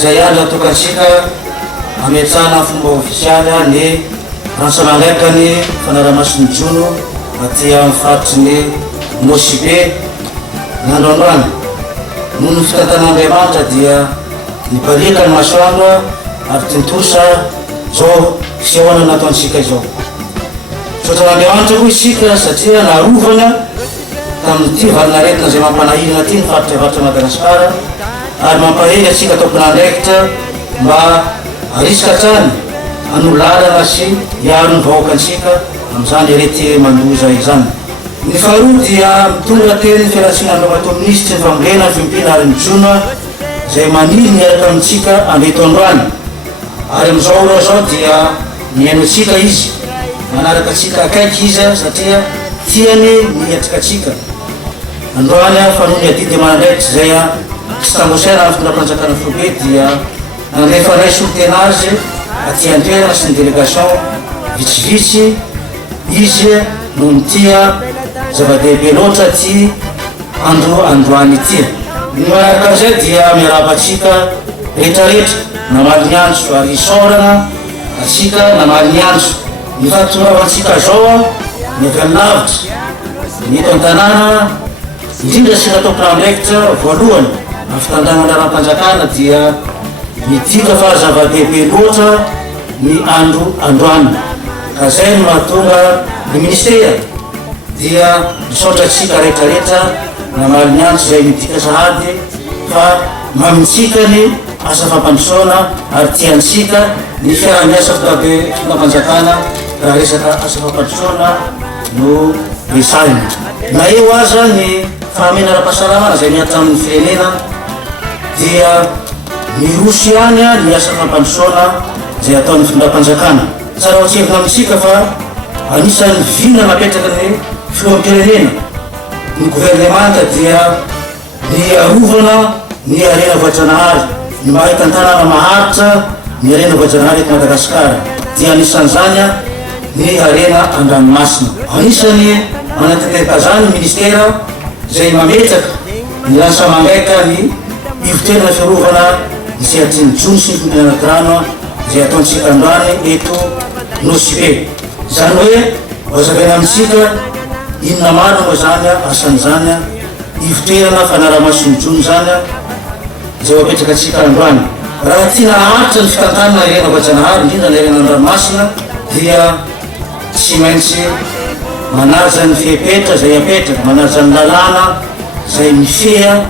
zay andro atokansika ametsana fomba ofisialy ny rantsanangaikany fanaramasony jono aty amin'ny faritry ny Mosibe n'androandroany. Noho ny fitantan'Andriamanitra dia nibarika ny masoandro ary tintosa zao fisehoana nataontsika izao. Soatran'Andriamanitra koa isika satria narovana tamin'ity valinaretina zay mampanahirana ty ny faritra avaratra Madagasikara ary mampahely atsika tompon'andraikitra mba arisika trany anolalana sy hiaro ny vahoakansika amin'izany arety mandoza izany. Ny faharoa dia mitonga teny fiarahatsina andromato minisitry ny fambolena ny fimpina ary ny jona zay maniry miaraka amintsika andeto androany. Ary amin'izao ora zao dia miaino atsika izy, manaraka atsika akaiky izy satria tiany miatrika atsika. Androany fa noho ny adidy amanandraikitra zay tsy tambosiana amin'ny fitondram-panjakana fobe dia nandefa raiso tena azy aty an-toerana sy ny délégation vitsivitsy izy no mitia zava-dehibe loatra ty androany ity. Ny manaraka an'izay dia miaraba atsika rehetrarehetra namaly ny andro ary isorana atsika namaly ny andro. Ny fahatongavantsika zao ny avy amin'ny lavitra mety an-tanàna indrindra sika tompon'andraikitra voalohany amin'ny fitandrana andaram-panjakana dia midika fa zava-dehibe loatra ny androany. Ka zay no mahatonga ny ministera dia misaotra atsika rehetrarehetra namaly ny andro zay midika sahady fa mamitsika ny asa fampandrosoana ary tiantsika ny fiara-miasa fitondram-panjakana raha resaka asa fampandrosoana no resahina. Na eo aza ny fahamena ara-pahasalamana zay miatra amin'ny firenena dia miroso ihany ny asa fampandrosoana zay ataon'ny fitondram-panjakana. Tsara ohatsevina amintsika fa anisan'ny vina napetraka ny filoham-pirenena ny gouvernemanta dia ny arovana ny arena voajanahary, ny mahita an-tanàna maharitra ny arena voajanahary eto Madagasikara dia anisan'izany ny arena an-dranomasina. Anisany manatanteraka zany ministera zay mametraka ny lasa mangaika ny ivotoerana fiarovana ny sehatriny jony sy ny fimpinana rano zay ataontsika androany eto Mosibe. Zany hoe vazavaina amintsika inona marina moa zany asan'izany ivotoerana fanaramasony jony zany zay mapetraka atsika androany. Raha tiana haritra ny fitantanana arena voajanahary indrindra ny arena an-dranomasina dia tsy maintsy manaja ny fiapetra zay apetraka, manaja ny lalàna zay mifeha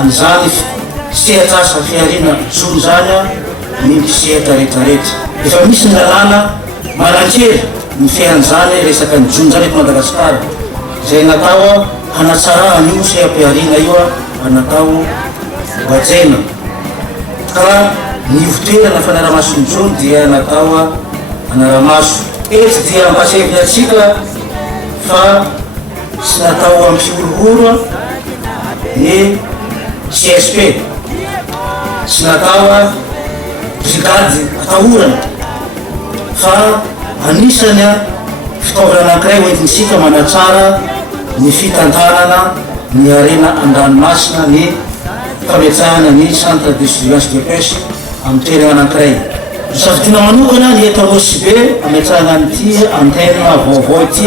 an'izany sehatra asa fiarina jony zany ny sehatra rehetrarehetra. Efa misy ny lalàna manankely mifehan'izany resaka ny jony zany eto Madagasikara zay natao hanatsarana io seha-piarina io natao bajena. Ka ny ivotoerana fanaramasony jony dia natao anaramaso. Eto dia mpasevina atsika fa tsy natao ampiorohoro ny CSP, tsy natao brigady atahorana fa anisany fitaovana anankiray hoentintsika manatsara ny fitantanana ny arena an-dranomasina ny fametrahana ny centre de surveillance de pêche amin'ny toerana anankiray. Safidiana manokana ny eto Mosibe ametrahana an'ity antena vaovao ity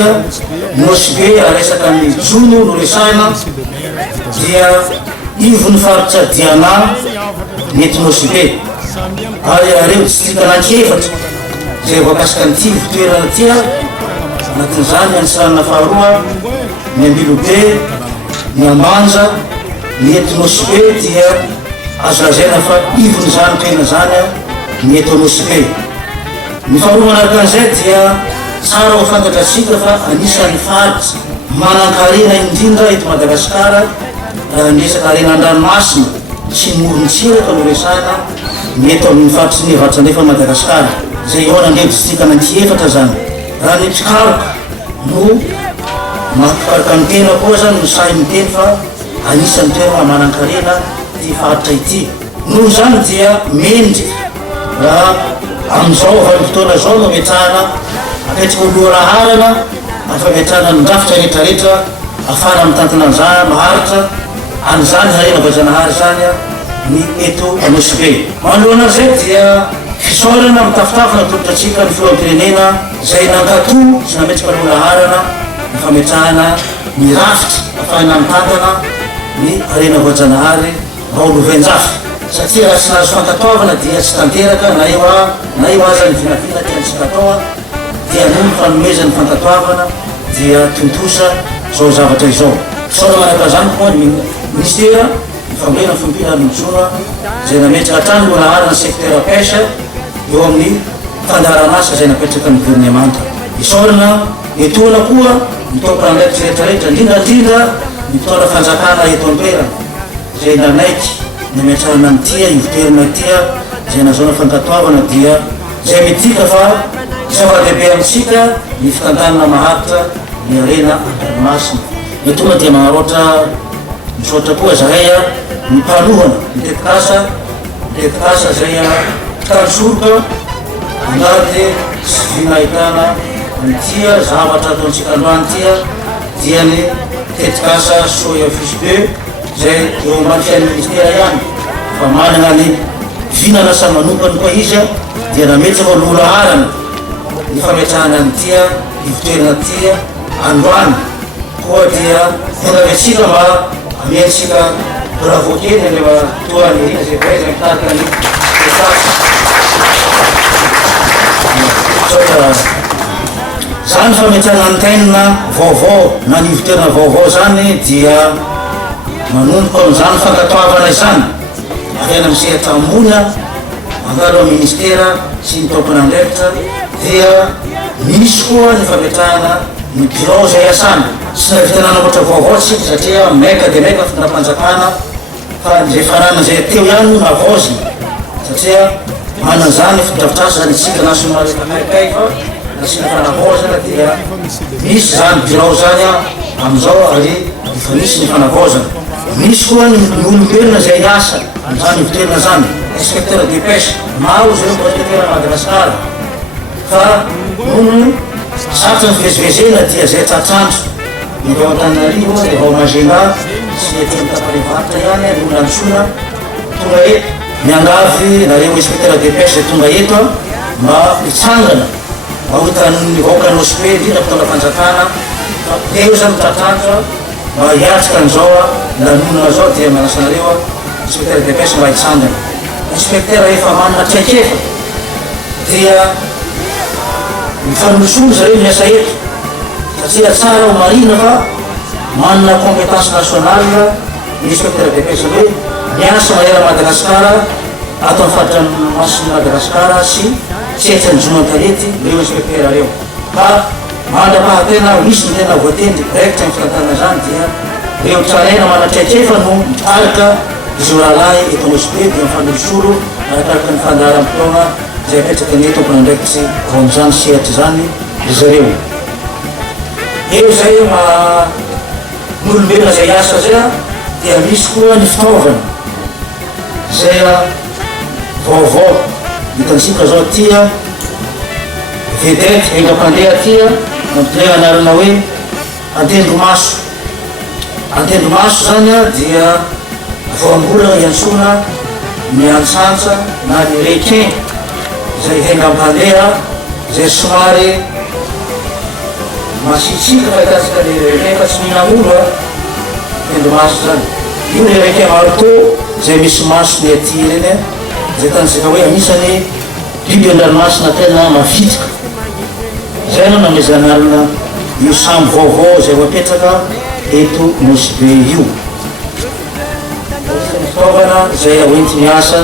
Mosibe resaka ny jono no resahina dia ivony faritra Diana ny eto Mosibe ary areo distrika anankefatra zay voakasika an'ity ivotoerana ty anatin'izany Antsiranana faharoa, ny Ambilobe, ny Ambanja, ny eto Mosibe dia azo lazaina fa ivony zany toerana zany ny eto Mosibe. Ny faharoa manaraka an'izay dia tsara ho fantatra atsika fa anisan'ny faritra manan-karena indrindra eto Madagasikara raha ny resaka arena an-dranomasina sy ny morontsiraka no resahana ny eto amin'ny faritry ny avaratra andefa Madagasikara zay eo nandreo distrika anankiefatra zany. Raha ny mpikaroka no mampikaroka ny tena koa zany no sahy miteny fa anisan'ny toerana manan-karena ty faritra ity. Noho zany dia mendrika raha amin'izao vanim-potoana zao no metrahana apetraka oloha raharana afametrahana ny drafitra rehetrarehetra afana amin'ny tantana an'izany maharitra an'izany harena voajanahary zany ny eto Anosy Be. Manoloana zay dia fisaorana mitafitafina tolotratsika ny filoham-pirenena zay nankato sy nametraka ny olaharana ny fametrahana ny rafitra afahana mitantana ny harena voajanahary mba olovenjafy satria raha tsy nahazo fankatoavana dia tsy tanteraka na eo aza ny vinavina tiantsika atao dia noho fanomezany fankatoavana dia tontosa zao zavatra izao. Fisaorana manaraka zany koa ny ministera ny fambolena fiompiana nojona zay nametraka hatrany ny olaharana secteur pêche eo amin'ny fandaharan'asa zay napetraka ny gouvernemanta. Isaorana etoana koa mitao-pirandraikitsy rehetrarehetra indrindrandrindra mitondra fanjakana eto an-toerana zay nanaiky nametrahana nytia iviterina tia zay nazona fankatoavana dia zay midika fa zava-dehibe amitsika ny fitantanana maharitra ny arena masina. Etoana dia manaroatra misaotra koa zahay ny mpalohana mitetikasa zay tansoroka angady sy vinahitana nytia zavatra ataontsika androany tia dia ny tetikasa soya fisbe zay eo ambany fiain'ny ministera ihany fa manana ny vinana sa manompany koa izy dia nametraka lolaharana ny fametrahana ny tia ivitoerana tia androany koa dia vonavetsika mba amiantsika bravo kely alefa toany zay voaiza mitarika ny zany fametrahana antenne vaovao na ny ivitoerana vaovao zany dia manomboka am'izany fankatoavana izany avena misehatra ambony angalo amin'ny ministera sy ny tompon'andraikitra dia misy koa ny fametrahana ny bureau zay asana sy navitanana ohatra vaovao tsika satria maika de maika fitondram-panjakana fa zay farana zay teo ihany mavaozy satria manana zany fidrafitrasa zany tsika na somarekakaikay fa nasina fanavaozana dia misy zany bureau zany amizao ary efa misy ny fanavaozana. Misy koa ny olombelona zay asa am'zany ivitoerana zany inspecteur de pêche maro zay protecteur Madagasikara fa nono sarotra ny fivezivezena dia zay tratrandro ny vao Antananarivo ny vao Majunga sy ety amitaparevaritra ihany nono antsona tonga eto miangavy nareo inspecteur de pêche zay tonga eto mba hitsangana mba hoitan'ny vahoaka Anosy Be indrindra mpitondra fanjakana fa eo zany tratrandro mba hiatrika an'izao lanonana zao dia manasanareo inspecteur de pêche mba hitsangana. Inspecteur efa manana traikefa dia mifanolosolo zareo miasa eto satria tsara ho marina fa manana compétence nationale ny inspecteur de pêche hoe miasa mahera Madagasikara ato amin'ny faritra masiny Madagasikara sy setrany zonan-talety reo inspecteur reo fa mandra-pahatena misy ny tena voatendry raikitra ny fitantana zany dia reo tsaraina manatraikefa no mitarika izy rahalahy eto Anosy Be dia mifanolosolo arakaraka ny fandaharam-potoana zay apetraka ny tompon'andraikitsy ao am'izany sehatra zany zareo. Eo zay n'olombelona zay asa zay dia misy koa ny fitaovana zay vaovao hitansika zao tia vedety engam-pandeha tia mampilay anarana hoe antendromaso. Antendromaso zany dia voambolana iantsona ny antsantsa na ny requin zay engam-pandeha zay somary masitsika fa hitatsika le requin fa tsy mihinamolo antendromaso zany io le requin marteau zay misy maso ny aty reny zay tanisika hoe anisany biby an-dranomasina tena mavitrika zay no namezanarina io sambo vaovao zay voapetraka eto Anosy Be io. Fitaovana zay aoenty miasa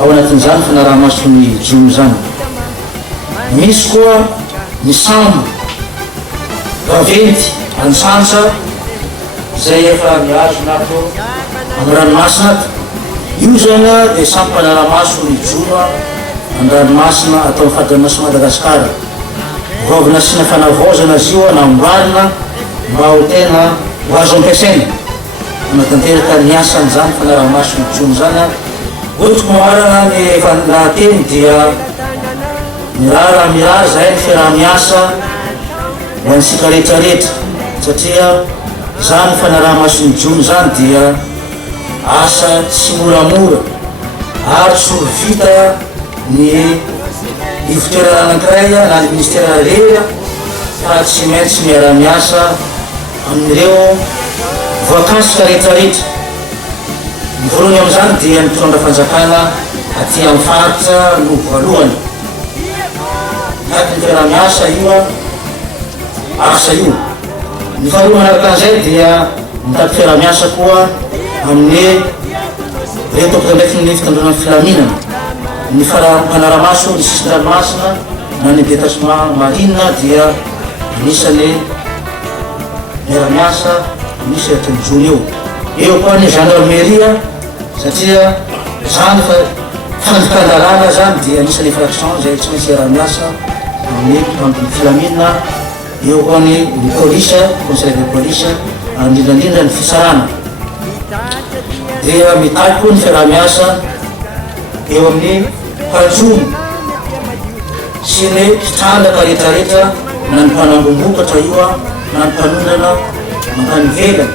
ao anatin'izany fanaraha-masony jolo zany. Misy koa ny sambo vaventy antsantsa zay efa miazo nato amin'ny ranomasina ato. Io zany dia sambo mpanaraha-masony jolo an-dranomasina atao amin'ny faritra Madagasikara. Vaovina sina fanavaozana azy io namboarina mba ho tena ho azo ampiasaina anatanteraka ny asan'izany fanaraha-masony jolo zany. Ohatiko mamarana ny lahateny dia mirara zay ny fiaraha-miasa ho antsika rehetrarehetra satria zany fanaraha-masony jolo zany dia asa tsy moramora ary solo vita ny ivotoerana anankiray na ny ministera rera fa tsy maintsy miara-miasa amin'ireo voakasika rehetrarehetra. Ny voalohany amin'izany dia mitondra fanjakana aty amin'ny faritra no voalohany. Anaty ny fiara-miasa io asa io. Ny faharoa manaraka an'izay dia mitady fiara-miasa koa amin'ny ireo tompondraiky fitandrona filaminana, ny fanaramaso, ny sisy-dranomasina na ny détachement marine dia anisany miara-miasa misy atin'izony eo. Eo koa ny gendarmerie satria zany fanjakana zany dia anisany infraction zay tsy maintsy miara-miasa amin'ny mpitandrona filaminana. Eo koa ny polisa, conseil de police, indrindrandrindra ny fisarana. Dia mitaky koa ny fiara-miasa eo amin'ny mpanjono sy ny mpitandaka rehetrarehetra na ny mpanambom-bokatra io na ny mpanondrana mankany ivelany.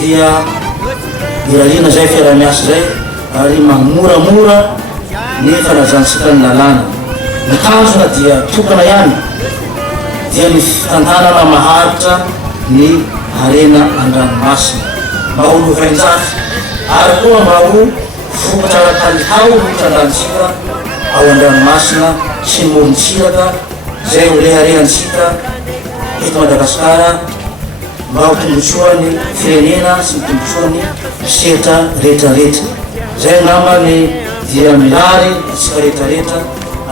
Dia irarina zay fiara-miasa zay ary magnoramora ny fanajantsika ny lalàna. Ny tanjona dia tokana ihany dia ny fitantanana maharitra ny arena an-dranomasina mba ho lovain-jafy ary koa mba ho vokatra ara-kalitao mitrandranotsika ao an-dranomasina sy ny moron-tsiraka zay ho reharehantsika eto Madagasikara mba ho tombotsoa ny firenena sy ny tombotsoa ny sehatra rehetrarehetra. Zay namany dia milary atsika rehetrarehetra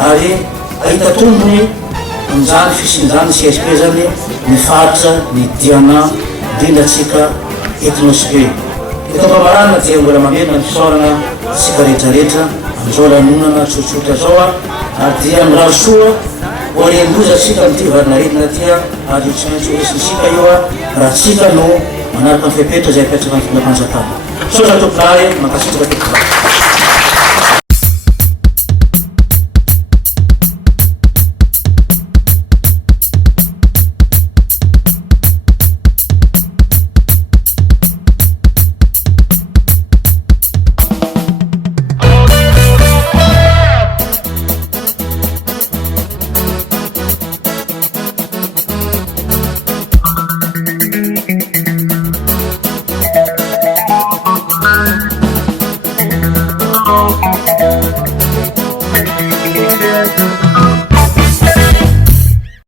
ary ahita tombony amin'izany fisin'izany CSP zany mifaritra ny diana indrindratsika etonosika. Eto Mamarana dia mbola mamena ny fisaorana tsika rehetrarehetra amin'izao lanonana tsotsotra zao ary dia mirary soa ho arendrozatsika amin'ity varinaretina tia ary tsy maintsy horesintsika io raha tsika no manaraka ny fepetra zay apetraka ny fomba-panjakana. Soza tomponay mankasitraka tomponay.